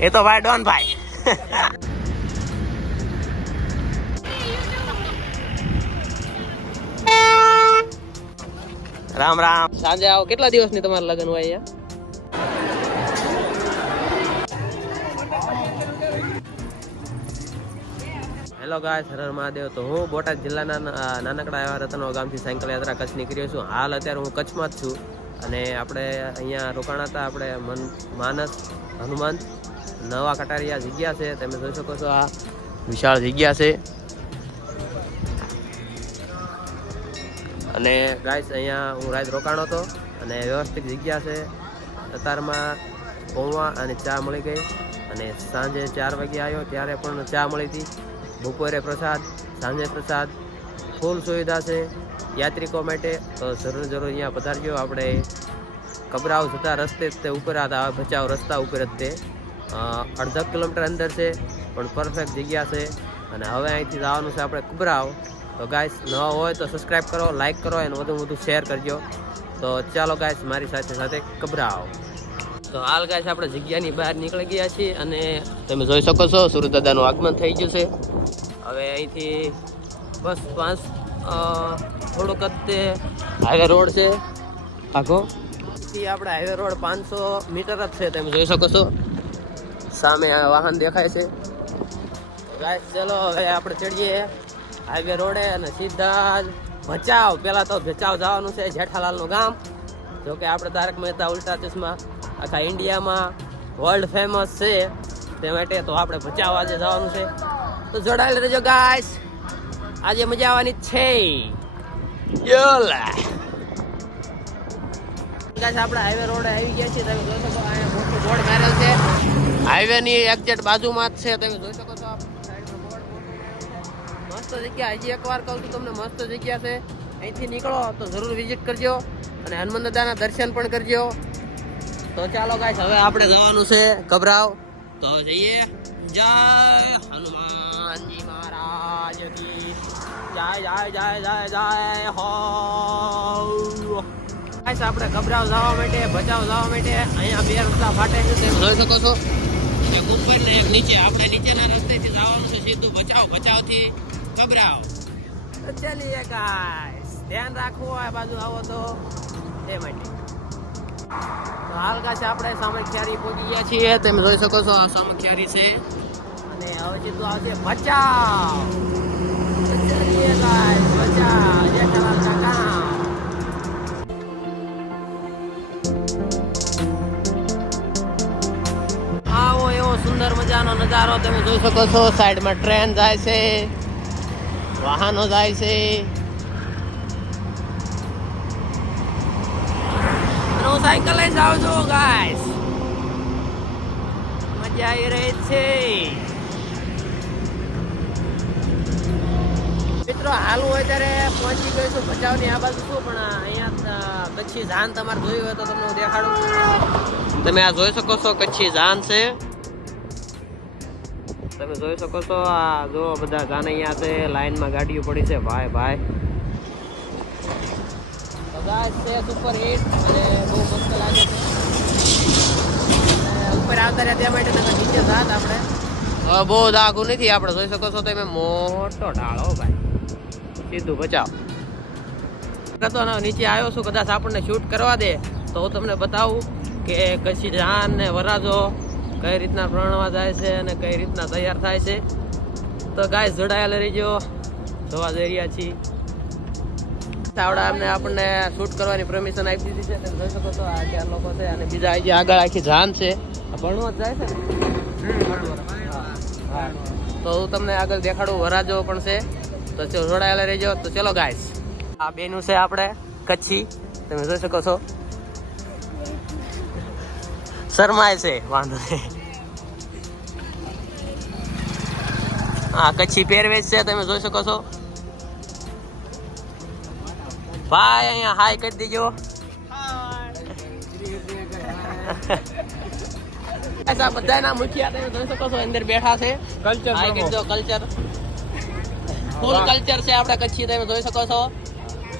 એ તો ભાઈ ડોન ભાઈ. રામ રામ. સાંજે આવો. કેટલા દિવસની તમારા લગ્ન હોય અહીંયા? હેલો ગાય હરર મહાદેવ. તો હું બોટાદ જિલ્લાના નાનકડા એવા રતનો ગામથી સાયકલ યાત્રા કચ્છ નીકળ્યો છું. હાલ અત્યારે હું કચ્છમાં જ છું. અને આપણે અહીંયા રોકાણા હતા આપણે મન માનસ હનુમાન નવા કટારિયા જગ્યા છે, તમે જોઈ શકો છો આ વિશાળ જગ્યા છે. અને ગાઈસ અહીંયા હું રાત રોકાણો હતો અને વ્યવસ્થિત જગ્યા છે. અત્યારમાં પૌવા અને ચા મળી ગઈ અને સાંજે ચાર વાગે આવ્યો, ત્યારે પણ ચા મળી હતી. બપોરે પ્રસાદ, સાંજે પ્રસાદ, ફૂલ સુવિધા છે. યાત્રિકો માટે તો જરૂર જરૂર અહીંયા પધારજો. આપણે કબરાવ જતા રસ્તે તે ઉપર હતા બચાવ રસ્તા ઉપર જ તે. અડધા કિલોમીટર અંદર છે, પણ પરફેક્ટ જગ્યા છે. અને હવે અહીંથી જવાનું છે આપણે કુબરાવ. તો ગાઈસ નવા હોય તો સબસ્ક્રાઈબ કરો લાઈક કરો અને વધુ વધુ શેર કરજો. તો ચાલો ગાઈસ મારી સાથે સાથે કબરાવ. તો હાલ ગાઈસ આપણે જગ્યાની બહાર નીકળી ગયા છીએ અને તમે જોઈ શકો છો સુરદાદાનું આગમન થઈ ગયું છે. હવે અહીંથી બસ પાંચ થોડુંક જ હાઈવે રોડ છે. આખો આપણે હાઈવે રોડ પાંચસો મીટર જ છે, તમે જોઈ શકો છો. સામે વાહન દેખાય છે. ગાઈસ ચલો હવે આપણે ચડીએ. હાઈવે રોડે અને સીધા જ ભચાવ પેલા તો ભચાવ જવાનું છે જેઠાલાલનું ગામ. જો કે આપણે તારક મહેતા ઉલ્ટા ચશ્મા આખા ઇન્ડિયામાં વર્લ્ડ ફેમસ છે. તે માટે તો આપણે ભચાવ આજે જવાનું છે. તો જોડાયેલ રહેજો ગાઈસ આજે મજા આવવાની છે. યોલા. ગાઈસ આપણે હાઈવે રોડે આવી ગયા છીએ. તમે જોઈ શકો, અહીંયા મોટું બોર્ડ મારેલ છે. હાઈવે ની એક્ઝેક્ટ બાજુમાં જ છે, તમે જોઈ શકો છો. મસ્ત જગ્યા. હજી એકવાર કહું છું, તમને મસ્ત જગ્યા છે. અહીંથી નીકળો તો જરૂર વિઝિટ કરજો અને હનુમાન દાદાના દર્શન પણ કરજો. તો ચાલો ગાઈસ હવે આપણે જવાનું છે ગભરાવ. તો જઈએ. જય હનુમાનજી મહારાજ કી જય જય જય જય જય, હો. આપણે ગભરાવ જવા માટે બચાવ જવા માટે અહીંયા બે રસ્તા ફાટે છે, તમે જોઈ શકો છો. એક ઉપર ને એક નીચે. આપણે નીચેના રસ્તેથી જવાનું છે સીધું બચાવ, બચાવથી ગભરાવ. ચાલીએ ગાઈસ ધ્યાન રાખવું આ બાજુ આવો તો. એ માટે હાલ ગાછે આપણે સામખિયારી પહોંચી ગયા છીએ. તમે જોઈ શકો છો આ સામખિયારી છે. અને હવે સીધું આવશે બચાવ. તો ચાલીએ ગાઈસ બચાવ. જેઠાલાલના ગામ સુંદર મજાનો નજારો તમે જોઈ શકો છો. સાઈડમાં ટ્રેન જાય છે. વાહનો જાય છે. હું સાયકલ લઈને જાઉં છું ગાઈસ મજા આવી રહી છે. મિત્રો હાલવું હોય ત્યારે પહોંચી ગયો છું ભચાઉની આ બાજુ છું, પણ અહીંયા કચ્છી જાન તમારે જોયું હોય તો તમને હું દેખાડું. તમે આ જોઈ શકો છો, કચ્છી જાન છે. તમે જોઈ શકો છો આ જો બધા ગાને અહીંયા છે, લાઈનમાં ગાડીઓ પડી છે. ભાઈ ભાઈ. બધા છે સુપર હિટ અને બહુ મસ્ત લાગે ઉપર આવતા રહ્યા ત્યાં માટે તમે નીચે જાત આપણે. બહુ દાગું આપણે. જોઈ શકો છો તમે મોટો ઢાળો ભાઈ. સીધું બચાવ. તો નીચે આવ્યો છું. કદાચ આપણને શૂટ કરવા દે. તો હું તમને બતાવું કે કચ્છી જાન ને વરાજો કઈ રીતના પ્રણવા જાય છે અને કઈ રીતના તૈયાર થાય છે. તો ગાય જોડાયેલા રહીજો. જોવા જઈ રહ્યા છીએ. આવડા અમને આપણને શૂટ કરવાની પરમિશન આપી દીધી છે. જોઈ શકો છો, આ ચાર લોકો છે અને બીજા આજે આગળ આખી જાન છે. ભણવા જાય છે તો હું તમને આગળ દેખાડું વરાજો પણ છે. તો ચલો, જોડાયેલા રહેજો. તો ચલો ગાઈસ આ બેનું છે આપણે, કચ્છી. તમે જોઈ શકો છો. શરમાય છે, વાંધો નહીં. હા કચ્છી પહેરવેશ છે તમે જોઈ શકો છો. ભાઈ અહીંયા હાય કરી દેજો. આ બધાના મુખિયા તમે જોઈ શકો છો અંદર બેઠા છે. કલ્ચર હાય કરી દો કલ્ચર ફૂલ કલ્ચર છે આપણે કચ્છી તમે જોઈ શકો છો.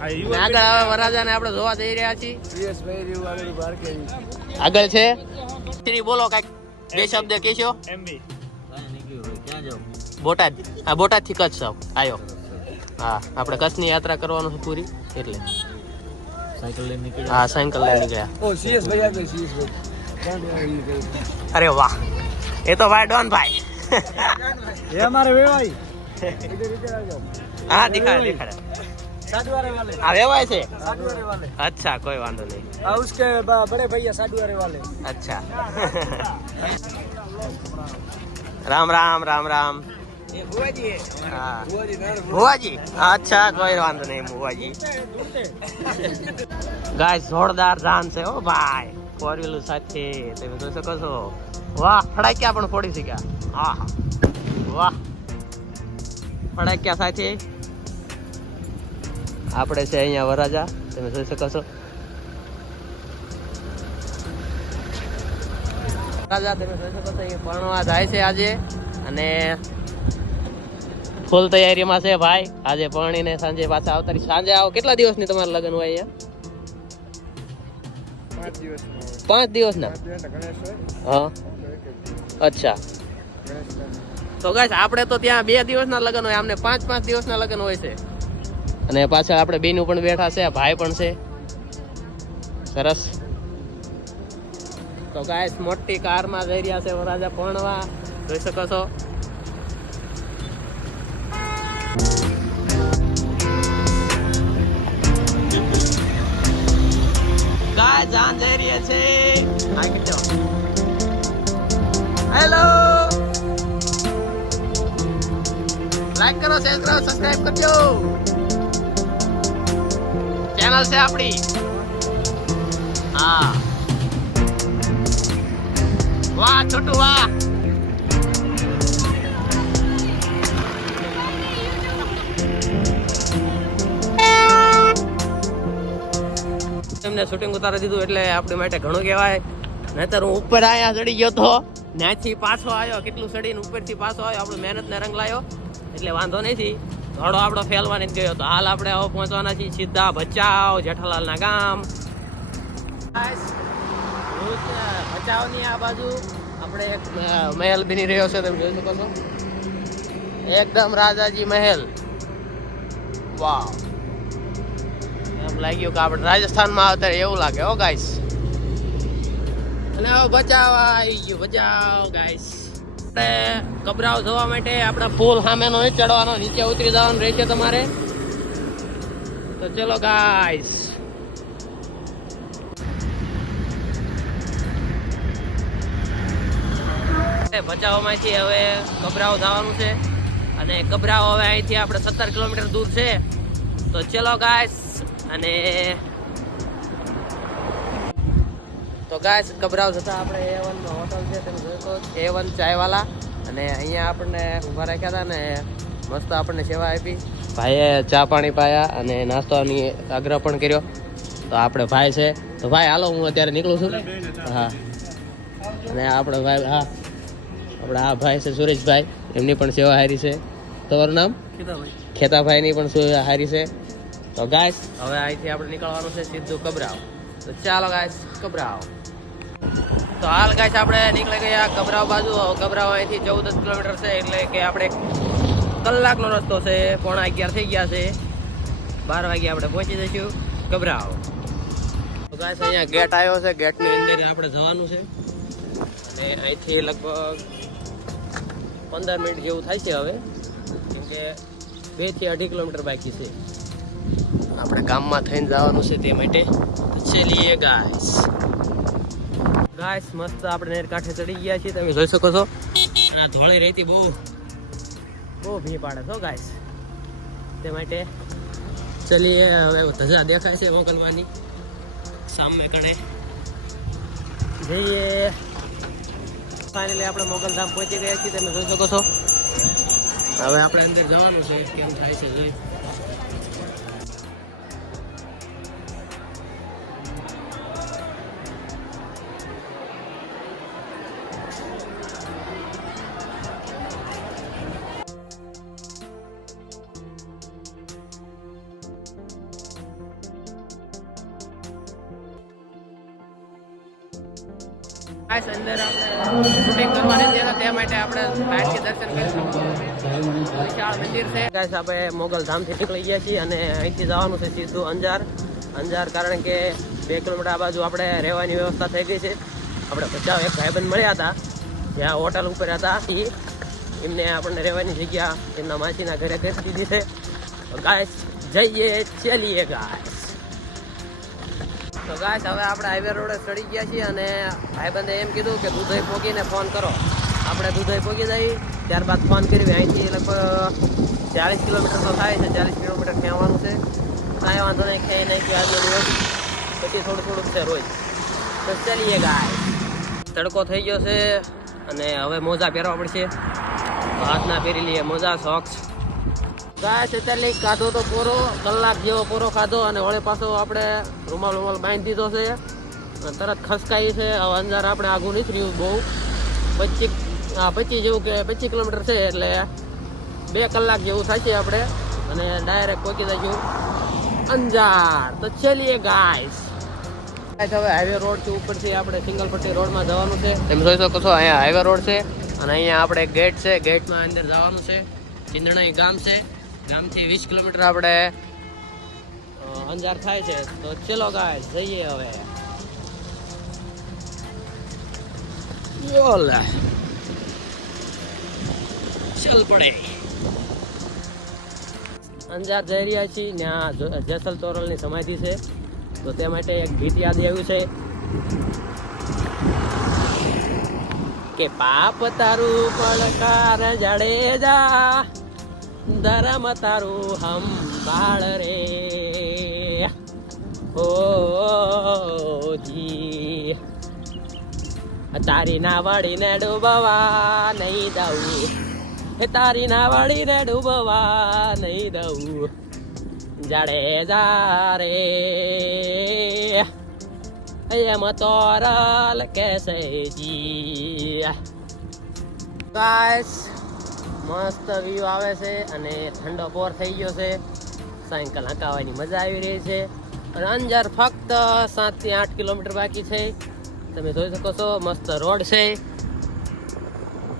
આગળ હવે વરરાજાને આપણે જોવા જઈ રહ્યા છીએ. આગળ છે. બોલો કાંઈક બે શબ્દ કહેશો. એમબી બોટાદ. હા બોટાદથી કચ્છ સાવ આવ્યો હા આપણે કચ્છની યાત્રા કરવાનું છે પૂરી એટલે. હા સાયકલ લઈને ગયા અરે વાહ. એ તો ભાઈ ડોન ભાઈ. એ અમારે વેવાઈ. હા દેખાડે દેખાડે. છે? અચ્છા કોઈ વાંધો નહીં. હા ઉસકે અચ્છા. રામ રામ રામ રામ. ભુવાજી. અચ્છા કોઈ વાંધો નહીં ભુવાજી. ગાય જોરદાર રાન છે ઓ ભાઈ. ફોર વ્હીલર તમે જોઈ શકો છો. વાહ ફડાક્યા પણ ફોડી શક્યા. હા વાહ. ફડાક્યા સાથે. આપણે છે અહીંયા વરાજા. તમે જોઈ શકો છો. વરાજા તમે જોઈ શકો છો ભણવા જાય છે આજે. અને ફૂલ તૈયારીમાં છે ભાઈ. આજે પરણીને સાંજે પાછા આવતા સાંજે આવો. કેટલા દિવસની તમારા લગ્ન હોય અહીંયા? પાંચ દિવસના હા. અચ્છા. તો ગાઈસ આપણે તો ત્યાં બે દિવસના લગ્ન હોય. આમને પાંચ પાંચ દિવસના લગ્ન હોય છે. અને પાછા આપણે બેનું પણ બેઠા છે ભાઈ પણ છે. સરસ. તો ગાઈસ મોટી કારમાં જઈ રહ્યા છે રાજા ભણવા. જોઈ શકો છો. જાન જઈ રહ્યા છે હેલો લાઈક કરો શેર કરો સબસ્ક્રાઇબ કરજો. ચેનલ છે આપણી. હા. વાહ, છોટુ વાહ. એમને શૂટિંગ ઉતારી દીધું એટલે આપણી માટે ઘણું કહેવાય. નહીતર હું ઉપર આયા ચડી ગયો તો. ત્યાંથી પાછો આવ્યો કેટલું ચડીને ઉપરથી પાછો આવ્યો આપણે મહેનતને રંગ લાવ્યો એટલે વાંધો નથી થોડો આપણો ફેલવાની જ ગયો તો હાલ આપણે આવો પહોંચવાના છીએ સીધા જેઠાલાલ જેઠાલાલના ગામ. ભચાવની આ બાજુ આપણે એક મહેલ બની રહ્યો છે. તમે જોઈ શકો છો. એકદમ રાજાજી મહેલ. વાવ. લાગ્યું કે આપણે રાજસ્થાનમાં અત્યારે એવું લાગે, હો ગાઈસ અને બચાવ આવી ગયું, બચાવ ગાઈસ આપણે કબરાવ જવા માટે આપણે પુલ સામેનો ચડવાનો, નીચે ઉતરી જવાનું રહેશે તમારે. તો ચલો ગાઈસ ભચાઉમાંથી હવે કબરાઓ જવાનું છે. અને કબરાઓ હવે અહીંથી આપણે સત્તર કિલોમીટર દૂર છે. તો ચલો ગાઈસ અને તો ગાય ગભરાવ જતા આપણે એ વન હોટલ છે તમે જોઈ શકો એ વન ચાયવાલા. અને અહીંયા આપણને ઊભા રાખ્યા હતા ને મસ્ત આપણને સેવા આપી. ભાઈએ ચા પાણી પાયા અને નાસ્તાની આગ્રહ પણ કર્યો. તો આપણે ભાઈ છે. તો ભાઈ હાલો હું અત્યારે નીકળું છું. હા. અને આપણે ભાઈ હા. આપણા આ ભાઈ છે સુરેશભાઈ. એમની પણ સેવા હારી છે. તમારું નામ? ખેતાભાઈની પણ સેવા હારી છે. તો ગાઈસ હવે અહીંથી આપણે નીકળવાનું છે સીધું કબરાવ તો ચાલો ગાઈસ કબરાવ તો હાલ ગાઈસ આપણે નીકળી ગયા કબરાવ બાજુ. કબરાવ અહીંથી ચૌદ કિલોમીટર છે, એટલે કે આપણે કલાકનો રસ્તો છે, પોણા અગિયાર થઈ ગયા છે. બાર વાગે આપણે પહોંચી જઈશું. કબરાવ તો ગાઈસ અહીંયા ગેટ આવ્યો છે ગેટની અંદર આપણે જવાનું છે. અને અહીંથી લગભગ પંદર મિનિટ જેવું થાય છે હવે. કેમ કે બેથી અઢી કિલોમીટર બાકી છે. આપણે ગામમાં થઈને જવાનું છે તે માટે. ચલીએ ગાઈસ ગાઈસ મસ્ત આપણે નેર કાંઠે ચડી ગયા છીએ. તમે જોઈ શકો છો. આ ધોળી રહેતી બહુ બહુ ભી પાડે છો ગાઈસ તે માટે ચલીએ. હવે ધજા દેખાય છે મોકલવાની. સામે કણે જઈએ. ફાઇનલી આપણે મોગલધામ પહોંચી ગયા છીએ. તમે જોઈ શકો છો. હવે આપણે અંદર જવાનું છે. કેમ થાય છે, જોઈ. ખાસ અંદર આપણે શૂટિંગ કરવા નથી તે માટે આપણે બહારથી દર્શન કરીશું વિશાળ મંદિર છે. આપણે મોગલ ધામથી નીકળી ગયા છીએ અને અહીંથી જવાનું છે સીધું અંજાર. અંજાર કારણ કે બે કિલોમીટર આ બાજુ આપણે રહેવાની વ્યવસ્થા થઈ ગઈ છે. આપણે બધા એક ભાઈબંધ મળ્યા હતા. જ્યાં હોટલ ઉપર હતા. એ એમને આપણને રહેવાની જગ્યા એમના માસીના ઘરે કરી દીધી છે. ગાય જઈએ, ચલીએ ગાઈસ. તો ગાય હવે આપણે હાઈવે રોડે ચડી ગયા છીએ અને ભાઈબંધે એમ કીધું કે દુધઈ પોગીને ફોન કરો. આપણે દુધઈ પોગી જઈ, ત્યારબાદ ફોન કર્યો અહીંથી લગભગ ચાલીસ કિલોમીટર તો થાય છે, ચાલીસ કિલોમીટર ખેવાનું છે. કાંઈ વાંધો નહીં ખેઈ નાખ્યું આજનો દિવસ. પછી થોડું થોડુંક છે રોજ. તો ચાલીએ ગાય તડકો થઈ ગયો છે અને હવે મોજા પહેરવા પડશે. હાથના પહેરી લઈએ મોજા સોક્સ ગાય છે એટલે ખાધો તો પૂરો, કલાક જેવો પૂરો ખાધો અને વળે પાછો આપણે રૂમાલ રૂમાલ બાંધી દીધો છે. અને તરત ખસકાઈ છે. હવે અંજાર આપણે આગું રહ્યું બહુ. પચીસ, હા, પચીસ જેવું કે પચીસ કિલોમીટર છે એટલે બે કલાક જેવું થશે આપણે. અને ડાયરેક્ટ પહોંચી જઈશું. અંજાર, તો ચલીએ ગાય. હવે હાઈવે રોડથી ઉપરથી આપણે સિંગલ પટ્ટી રોડમાં જવાનું છે. તમે જોઈ શકો છો, અહીંયા હાઈવે રોડ છે. અને અહીંયા આપણે ગેટ છે. ગેટમાં અંદર જવાનું છે. ચિંદણાઈ ગામ છે. ગામથી વીસ કિલોમીટર આપણે અંજાર થાય છે. તો ચલો ગાય જઈએ હવે. ચલ પડે. અંજાર જઈ રહ્યા છીએ. ત્યાં જેસલ તોરલની સમાધિ છે. તો તે માટે એક ગીત યાદ આવ્યું છે. કે પાપ તારું પડકાર જાડેજા ધર્મ તારું બાળ રે. ઓ, જી. તારી ના વાળીને ડૂબવા નહીં દઉં. એ તારી ના વાળીને ડૂબવા નહીં દઉં. જડે રે એમ તોરલ કેસે જી ગાઈસ મસ્ત વ્યૂ આવે છે અને ઠંડો પોર થઈ ગયો છે. સાયકલ હકાવવાની મજા આવી રહી છે. અને અંજાર ફક્ત સાતથી આઠ કિલોમીટર બાકી છે. તમે જોઈ શકો છો, મસ્ત રોડ છે.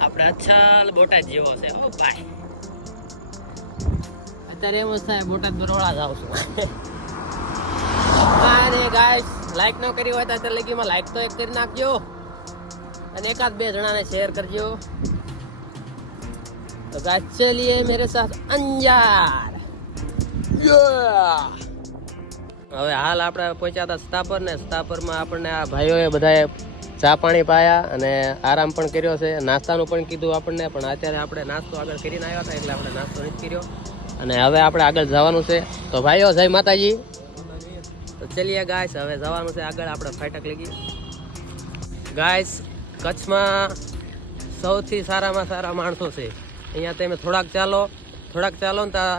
આપણે અચ્છા બોટાદ જેવો છે. ઓ ભાઈ. અત્યારે એમ જ થાય, બોટાદ બરોડા છું. અને ગાઈસ લાઈક ન કરી હોય તો અત્યારે લગીમાં લાઈક તો એક કરી નાખજો. અને એકાદ બે જણાને શેર કરજો. तो गाइस चलिए मेरे साथ अंजार હવે હાલ આપણે પહોંચ્યા હતા સ્થાપર ને સ્થાપરમાં આપણને આ ભાઈઓએ બધાએ ચા પાણી પાયા અને આરામ પણ કર્યો છે નાસ્તાનું પણ કીધું આપણને પણ અત્યારે આપણે નાસ્તો આગળ કરીને આવ્યા હતા એટલે આપણે નાસ્તો નથી કર્યો અને હવે આપણે આગળ જવાનું છે તો ભાઈઓ જય માતાજી તો ચલીએ ગાઈસ હવે જવાનું છે આગળ આપણે ફાટક લગી ગાઈસ કચ્છમાં સૌથી સારામાં સારા માણસો છે અહીંયા તમે થોડાક ચાલો થોડાક ચાલો ને તા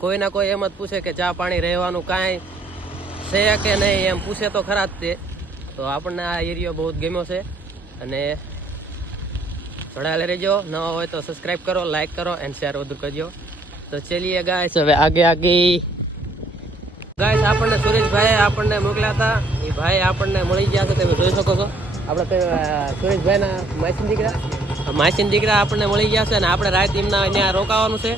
કોઈ ના કોઈ એમ જ પૂછે કે ચા પાણી રહેવાનું કાંઈ છે કે નહીં એમ પૂછે તો ખરા જ તે. તો આપણને આ એરિયો બહુ જ ગમ્યો છે. અને જોડાયેલા રહેજો. નવા હોય તો સબસ્ક્રાઈબ કરો લાઈક કરો એન્ડ શેર વધુ કરજો. તો ચલીએ ગાય હવે આગે આગે. ગાય આપણને સુરેશભાઈ આપણને મોકલ્યા હતા એ ભાઈ આપણને મળી ગયા તો તમે જોઈ શકો છો. આપણે સુરેશભાઈના માસીન દીકરા. માસીન દીકરા આપણને મળી ગયા છે અને આપણે રાત એમના ત્યાં રોકાવાનું છે.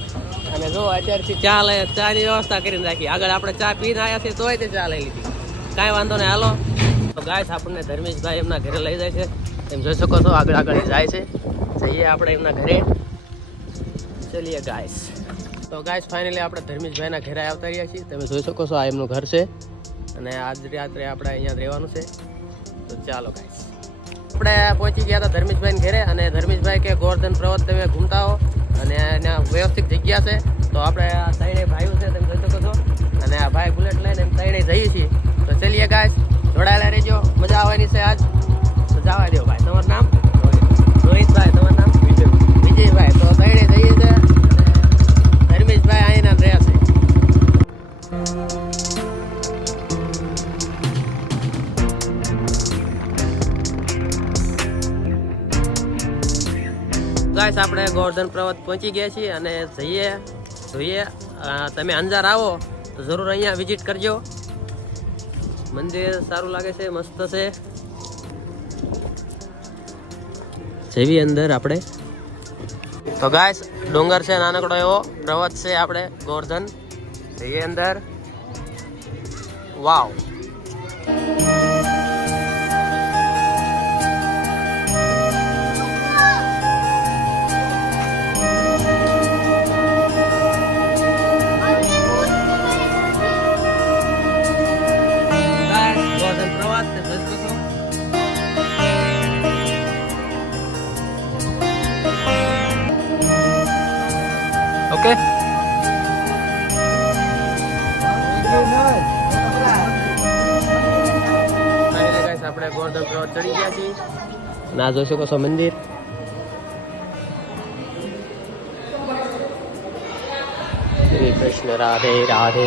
અને જો અત્યારથી ચા લઈ ચાની વ્યવસ્થા કરીને રાખી. આગળ આપણે ચા પીને આવ્યા છીએ તોય તે ચા લઈ લીધી. કાંઈ વાંધો નહીં, હાલો. તો ગાય આપણને ધર્મેશભાઈ એમના ઘરે લઈ જાય છે. એમ જોઈ શકો છો, આગળ આગળ જાય છે. જઈએ આપણે એમના ઘરે. ચલીએ ગાયસ તો ગાયસ ફાઇનલી આપણે ધર્મેશભાઈના ઘરે આવતા રહ્યા છીએ. તમે જોઈ શકો છો, આ એમનું ઘર છે. અને આજ રાત્રે આપણે અહીંયા રહેવાનું છે. તો ચાલો ગાઈસ. આપણે પહોંચી ગયા હતા ધર્મેશભાઈ ઘરે અને ધર્મેશભાઈ કે, ગોવર્ધન પર્વત તમે ઘૂમતા હો. અને એના વ્યવસ્થિત જગ્યા છે. તો આપણે આ ત્રણેય ભાઈઓ છે, તમે જોઈ શકો છો. અને આ ભાઈ બુલેટ લઈને એમ ત્રણેય જઈએ છીએ. તો ચલીએ ગાઈસ, જોડાયેલા રહેજો. મજા આવવાની છે આજ. તો જવા દો ભાઈ, તમારું નામ? રોહિતભાઈ, તમારું નામ? વિજયભાઈ. તો ત્રણેય જઈએ. ગાઈસ, આપણે ગોવર્ધન પર્વત પહોંચી ગયા છીએ અને જઈએ, જોઈએ. તમે અંજાર આવો, તો જરૂર અહીંયા વિઝિટ કરજો. મંદિર સારું લાગે છે, મસ્ત છે. જેવી અંદર આપણે. તો ગાઈસ, ડુંગર છે, નાનકડો એવો પર્વત છે આપણે ગોર્ધન જઈએ અંદર. વાવ. ના જોઈ શકો છો મંદિર. શ્રી કૃષ્ણ રાધે રાધે.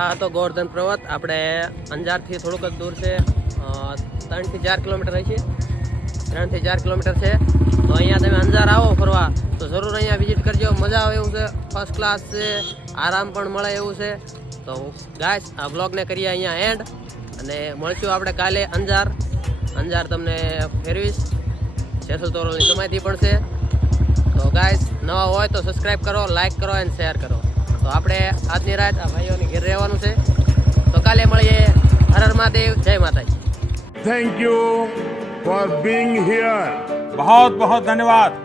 આ તો ગોવર્ધન પર્વત. આપણે અંજારથી થોડુંક જ દૂર છે. ત્રણથી ચાર કિલોમીટર રહી છે. ત્રણથી ચાર કિલોમીટર છે. તો અહીંયા તમે અંજાર આવો ફરવા, તો જરૂર અહીંયા વિઝિટ કરજો. મજા આવે એવું છે. ફર્સ્ટ ક્લાસ છે. આરામ પણ મળે એવું છે. તો ગાય આ બ્લોગને કરીએ અહીંયા એન્ડ અને મળશું આપણે કાલે અંજાર. અંજાર તમને ફેરવીશ. જેસલ તોરલની સમાધિ પણ છે. તો ગાય નવા હોય તો સબસ્ક્રાઇબ કરો લાઈક કરો એન્ડ શેર કરો. તો આપણે આજની રાત આ ભાઈઓને ઘેર રહેવાનું છે. તો કાલે મળીએ હર મહાદેવ જય માતાજી. Thank you for being here બહુ બહુ ધન્યવાદ